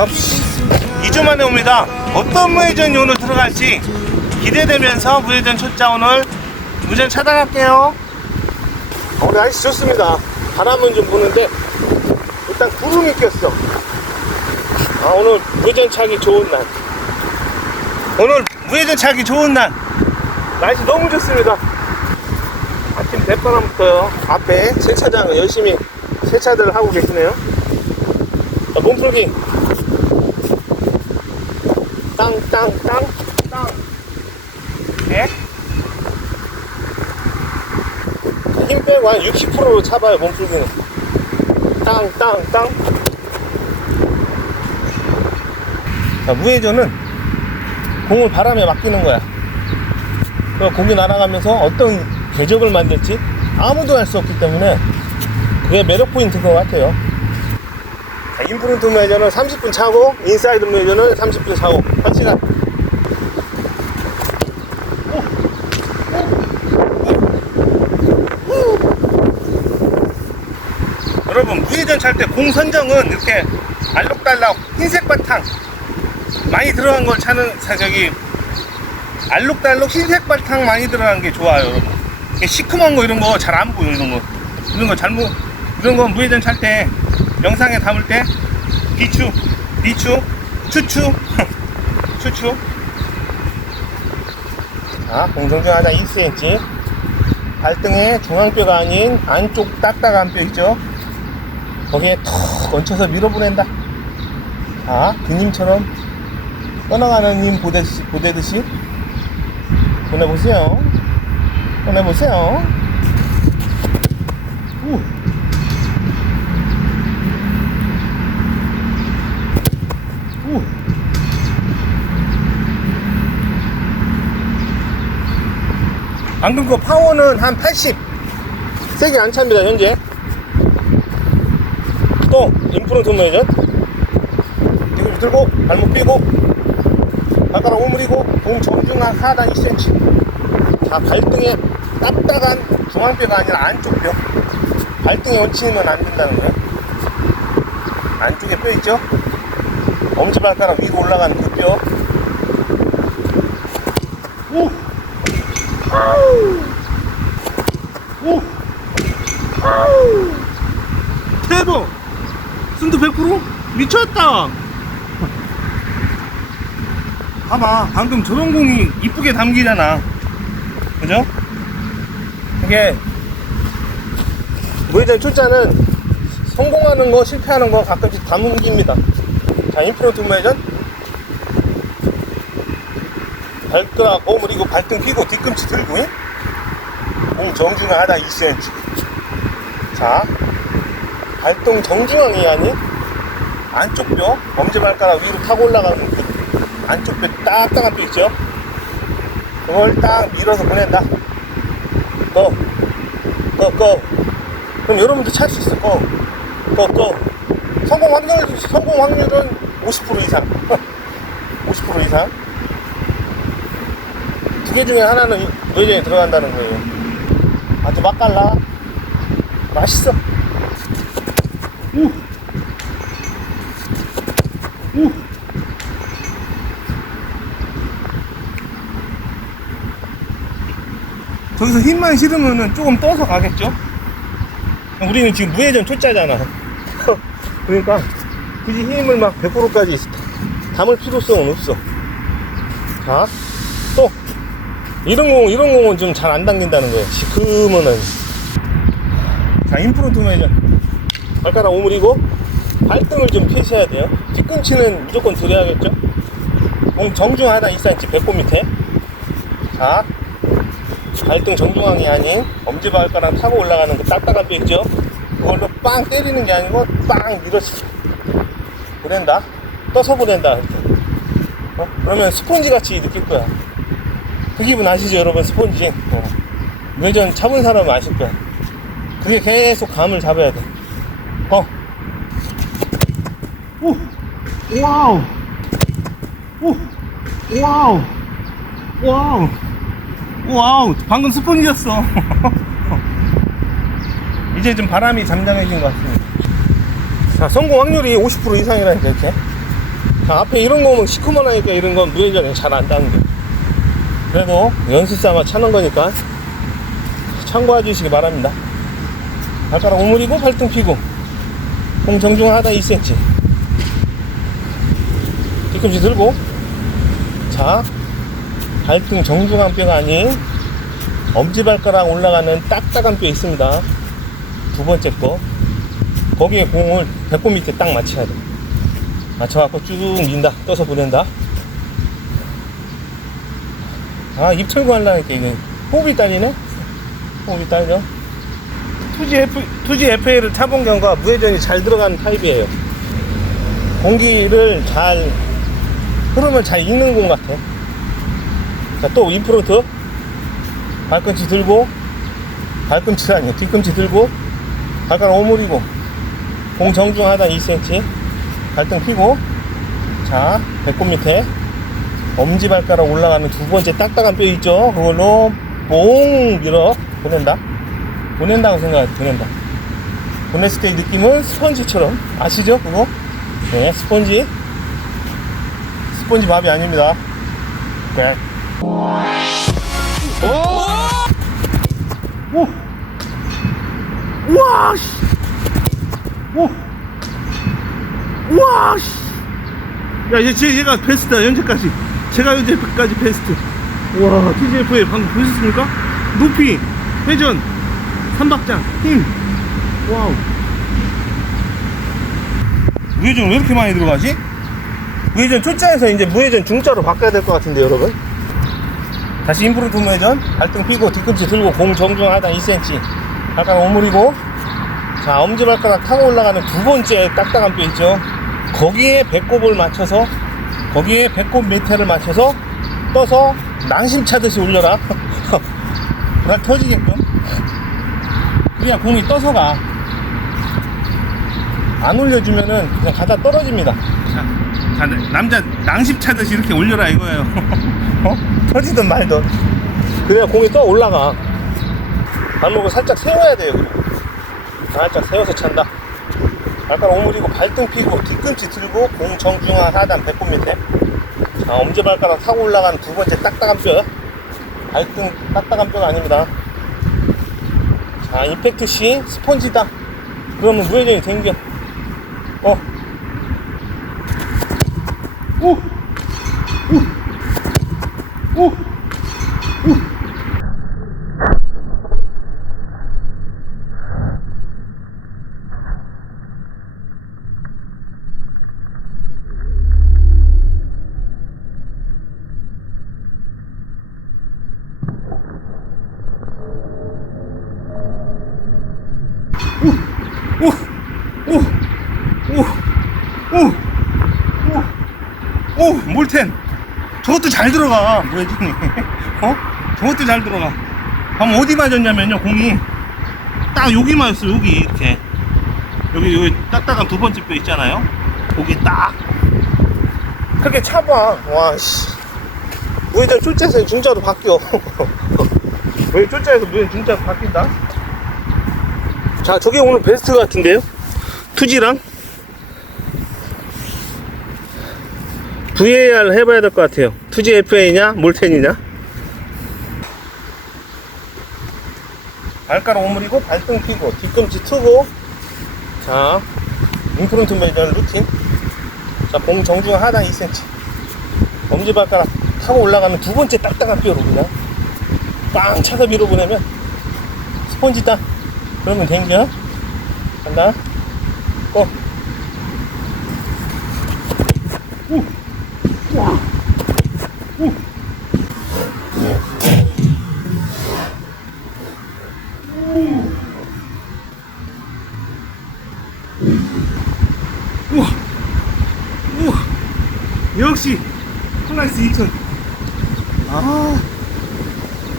자, 그럼 2주 만에 옵니다. 어떤 무회전이 오늘 들어갈지 기대되면서 무회전 초짜 오늘 무전 차단할게요. 오늘 날씨 좋습니다. 바람은 좀 부는데 일단 구름이 꼈어. 아, 오늘 무회전 차기 좋은 날. 오늘 무회전 차기 좋은 날. 날씨 너무 좋습니다. 아침 대바람부터요. 앞에 세차장을 열심히 세차들을 하고 계시네요. 자, 몸풀기. 땅, 땅, 땅, 땅. 네? 힘 빼고 한 60%로 차봐요, 몸풀기는. 땅, 땅, 땅. 자, 무회전은 공을 바람에 맡기는 거야. 그럼 공이 날아가면서 어떤 궤적을 만들지 아무도 알 수 없기 때문에 그게 매력 포인트인 것 같아요. 자, 인프론트 무회전은 30분 차고 인사이드 무회전은 30분 차고. 한 시간. 여러분 무회전 찰 때 공 선정은 이렇게 알록달록 흰색 바탕 많이 들어간 걸 차는 사- 저기 알록달록 흰색 바탕 많이 들어간 게 좋아요 여러분. 시큼한 거 이런 거 잘 안 보여 이런 거. 이런 거 잘못 이런 거 무회전 찰때 영상에 담을 때 비추 비추 추추 추추. 자 공정중하자 2cm 발등에 중앙뼈가 아닌 안쪽 딱딱한 뼈 있죠? 거기에 턱 얹혀서 밀어보낸다. 자 그님처럼 떠나가는 님 보듯이, 보내듯이 보내보세요. 보내보세요. 우. 우. 방금 그 파워는 한 80. 세게 안 찹니다, 현재. 또, 인프론트 메전. 뒤로 들고, 발목 삐고, 발가락 오므리고, 공 정중한 하단 2cm. 자, 발등에 딱딱한 중앙뼈가 아니라 안쪽 뼈. 발등에 얹히면 안 된다는 거예요. 안쪽에 뼈 있죠? 엄지발가락 위로 올라가는 그 뼈. 오! 오! 대박! 순도 100% 미쳤다! 봐봐, 방금 저런 공이 이쁘게 담기잖아. 그죠? 이게, 무회전 초짜는 성공하는 거, 실패하는 거 가끔씩 담깁니다. 자, 인프론트 무회전. 발가락 오므리고 발등 피고 뒤꿈치 들고 잉? 공 정중하다 2cm 자 발등 정중앙이 아닌 안쪽 뼈 엄지발가락 위로 타고 올라가는 그 안쪽 뼈 딱딱한 뼈 있죠 그걸 딱 밀어서 보낸다 고! 고! 고! 그럼 여러분도 찰 수 있어 고! 고! 고! 성공 확률 성공 확률은 50% 이상 50% 이상 두 개 중에 하나는 외전에 들어간다는 거예요. 아주 맛깔나. 맛있어. 우. 우. 저기서 힘만 실으면은 조금 떠서 가겠죠? 우리는 지금 무회전 초짜잖아. 그러니까 굳이 힘을 막 100%까지 담을 필요성은 없어. 자, 또 이런 공 이런 공은 좀 잘 안 당긴다는 거예요. 시커먼은 자 인프론트 매전 발가락 오므리고 발등을 좀 펴셔야 돼요. 뒤꿈치는 무조건 들여야겠죠. 공 정중 하나 2cm 배꼽 밑에 자 발등 정중앙이 아닌 엄지발가락 타고 올라가는 그 딱딱한 뼈 있죠. 그걸로 빵 때리는 게 아니고 빵 밀어치 보낸다. 떠서 보낸다. 이렇게. 어? 그러면 스폰지 같이 느낄 거야. 그 기분 아시죠, 여러분? 스폰지. 어. 외전 잡은 사람은 아실 거야. 그게 계속 감을 잡아야 돼. 어. 오! 와우! 오! 와우! 와우! 와우! 방금 스폰지였어. 이제 좀 바람이 잠잠해진 것 같습니다. 자, 성공 확률이 50% 이상이라니까, 이렇게. 아, 앞에 이런 거 오면 시커먼하니까 이런 건 무회전에 잘 안 닿는 게 그래도 연습 삼아 차는 거니까 참고해 주시기 바랍니다. 발가락 오므리고 발등 피고 공 정중 하다 2cm 뒤꿈치 들고. 자 발등 정중한 뼈가 아닌 엄지발가락 올라가는 딱딱한 뼈 있습니다. 두 번째 거. 거기에 공을 배꼽 밑에 딱 맞춰야 돼. 맞춰갖고 쭉 민다. 떠서 보낸다 아입 털고 하려니까 이게 호흡이 딸리네? 호흡이 딸려? 투지 F, 투지 FA를 타본 경과 무회전이 잘 들어가는 타입이에요. 공기를 잘 흐름을 잘 읽는 공 같아. 자또 인프론트. 발꿈치 들고 발꿈치가 아니야. 뒤꿈치 들고 발가락 오므리고 공 정중하다 2cm 발등 피고. 자 배꼽 밑에 엄지발가락 올라가는 두 번째 딱딱한 뼈 있죠 그걸로 뽕 밀어 보낸다 보낸다고 생각해 보낸다 보냈을 때이 느낌은 스펀지처럼 아시죠 그거 네 스펀지 스펀지 밥이 아닙니다 네. 오! 우와, 씨! 오! 우와, 씨! 야, 얘, 쟤, 얘가 베스트다, 현재까지. 제가 현재까지 베스트. 우와, TGF에 방금 보셨습니까? 높이, 회전, 삼박장, 힘. 와우. 무회전 왜 이렇게 많이 들어가지? 무회전 초짜에서 이제 무회전 중짜로 바꿔야 될 것 같은데, 여러분. 다시 인프로트 무회전 발등 피고 뒤꿈치 들고 공 정중하다 2cm 발가락 오므리고 자 엄지발가락 타고 올라가는 두 번째 딱딱한 뼈 있죠 거기에 배꼽을 맞춰서 거기에 배꼽 밑에를 맞춰서 떠서 낭심 차듯이 올려라. 불안 터지게끔. 그래야 공이 떠서 가안 올려주면은 그냥 가다 떨어집니다. 자, 자 남자 낭심 차듯이 이렇게 올려라 이거예요. 어? 터지든 말든. 그래야 공이 떠 올라가. 발목을 살짝 세워야 돼요 살짝 세워서 찬다 발가락 오므리고 발등 피고 뒤꿈치 들고 공 정중한 하단 배꼽 밑에. 자 엄지발가락 타고 올라가는 두 번째 딱딱한 뼈 발등 딱딱한 뼈가 아닙니다. 자 임팩트 시 스펀지다. 그러면 무회전이 생겨. 어. 오! 오! 오! 오! 오! 오! 몰텐! 저것도 잘 들어가, 무회전이. 어? 저것도 잘 들어가. 방금 어디 맞았냐면요, 공이. 딱 여기 맞았어, 여기, 이렇게. 여기, 여기 딱딱한 두 번째 뼈 있잖아요? 거기 딱. 그렇게 차봐. 와, 씨. 무회전 출제에서 중자로 바뀌어. 왜 출제에서 무회전 중자로 바뀐다? 자, 저게 오늘 베스트 같은데요? 투지랑? VAR 해봐야 될 것 같아요. 투지 FA냐, 몰텐이냐? 발가락 오므리고 발등 피고 뒤꿈치 트고. 자 인프론트 매전 루틴. 자공 정중 하단 2cm 엄지발가락 타고 올라가는 두 번째 딱딱한 뼈로 그냥 빵 차서 밀어 보내면 스펀지다 그러면 된겨. 간다. 고. 오! 우와! 우와! 역시 플라이스 2000 아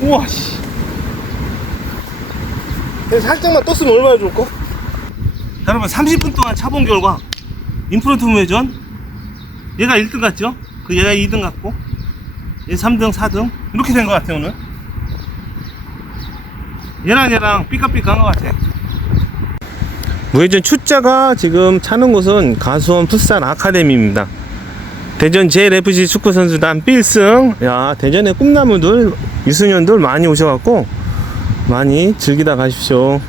우와 씨 살짝만 떴으면 얼마나 좋을까? 자, 여러분 30분 동안 차본 결과 인프런트 우회전 얘가 1등 같죠? 그 얘가 2등 같고 얘 3등 4등 이렇게 된 것 같아 오늘 얘랑 얘랑 삐까삐까한 것 같아 무회전 출자가 지금 차는 곳은 가수원 풋산 아카데미입니다 대전 JLFC 축구 선수단 필승. 야, 대전의 꿈나무들, 이수년들 많이 오셔갖고 많이 즐기다 가십시오.